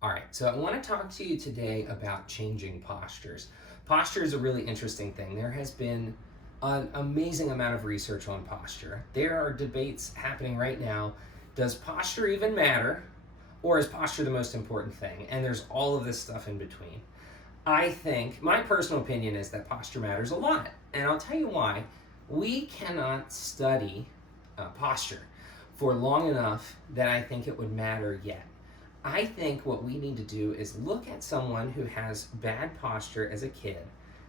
All right, so I want to talk to you today about changing postures. Posture is a really interesting thing. There has been an amazing amount of research on posture. There are debates happening right now. Does posture even matter, or is posture the most important thing? And there's all of this stuff in between. I think, my personal opinion is that posture matters a lot. And I'll tell you why. We cannot study posture for long enough that I think it would matter yet. I think what we need to do is look at someone who has bad posture as a kid,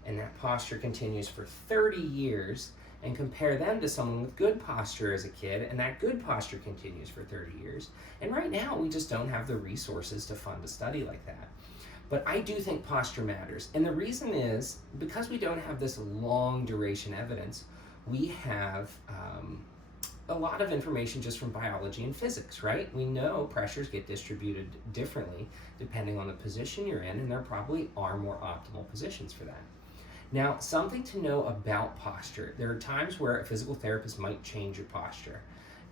and that posture continues for 30 years, and compare them to someone with good posture as a kid, and that good posture continues for 30 years. And right now, we just don't have the resources to fund a study like that. But I do think posture matters. And the reason is because we don't have this long duration evidence, we have a lot of information just from biology and physics, right? We know pressures get distributed differently depending on the position you're in, and there probably are more optimal positions for that. Now, something to know about posture. There are times where a physical therapist might change your posture,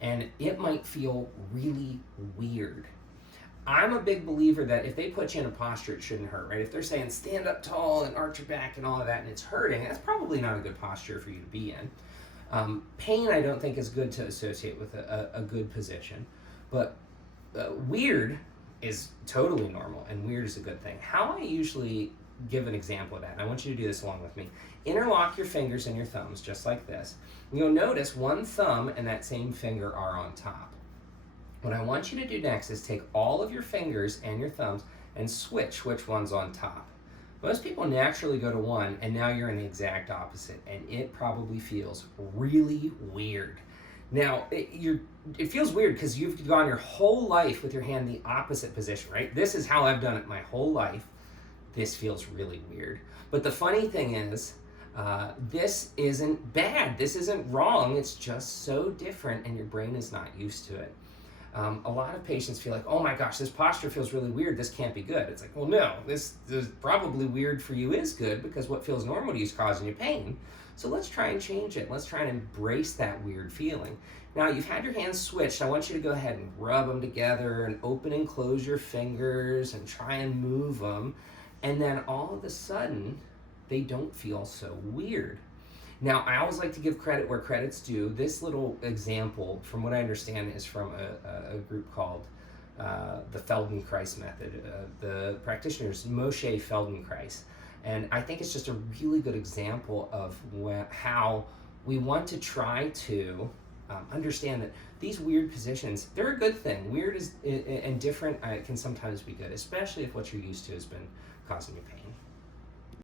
and it might feel really weird. I'm a big believer that if they put you in a posture, it shouldn't hurt, right? If they're saying stand up tall and arch your back and all of that, and it's hurting, that's probably not a good posture for you to be in. Pain, I don't think, is good to associate with a good position, but weird is totally normal, and weird is a good thing. How I usually give an example of that, and I want you to do this along with me. Interlock your fingers and your thumbs just like this. You'll notice one thumb and that same finger are on top. What I want you to do next is take all of your fingers and your thumbs and switch which one's on top. Most people naturally go to one, and now you're in the exact opposite, and it probably feels really weird. Now, it feels weird because you've gone your whole life with your hand the opposite position, right? This is how I've done it my whole life. This feels really weird. But the funny thing is, this isn't bad. This isn't wrong. It's just so different, and your brain is not used to it. A lot of patients feel like, oh my gosh, this posture feels really weird. This can't be good. It's like, well, no, this is probably weird for you is good because what feels normal to you is causing you pain. So let's try and change it. Let's try and embrace that weird feeling. Now, you've had your hands switched. I want you to go ahead and rub them together and open and close your fingers and try and move them. And then all of a sudden, they don't feel so weird. Now, I always like to give credit where credit's due. This little example, from what I understand, is from a group called the Feldenkrais method. The practitioner is Moshe Feldenkrais. And I think it's just a really good example of how we want to try to understand that these weird positions, they're a good thing. Weird is and different can sometimes be good, especially if what you're used to has been causing you pain.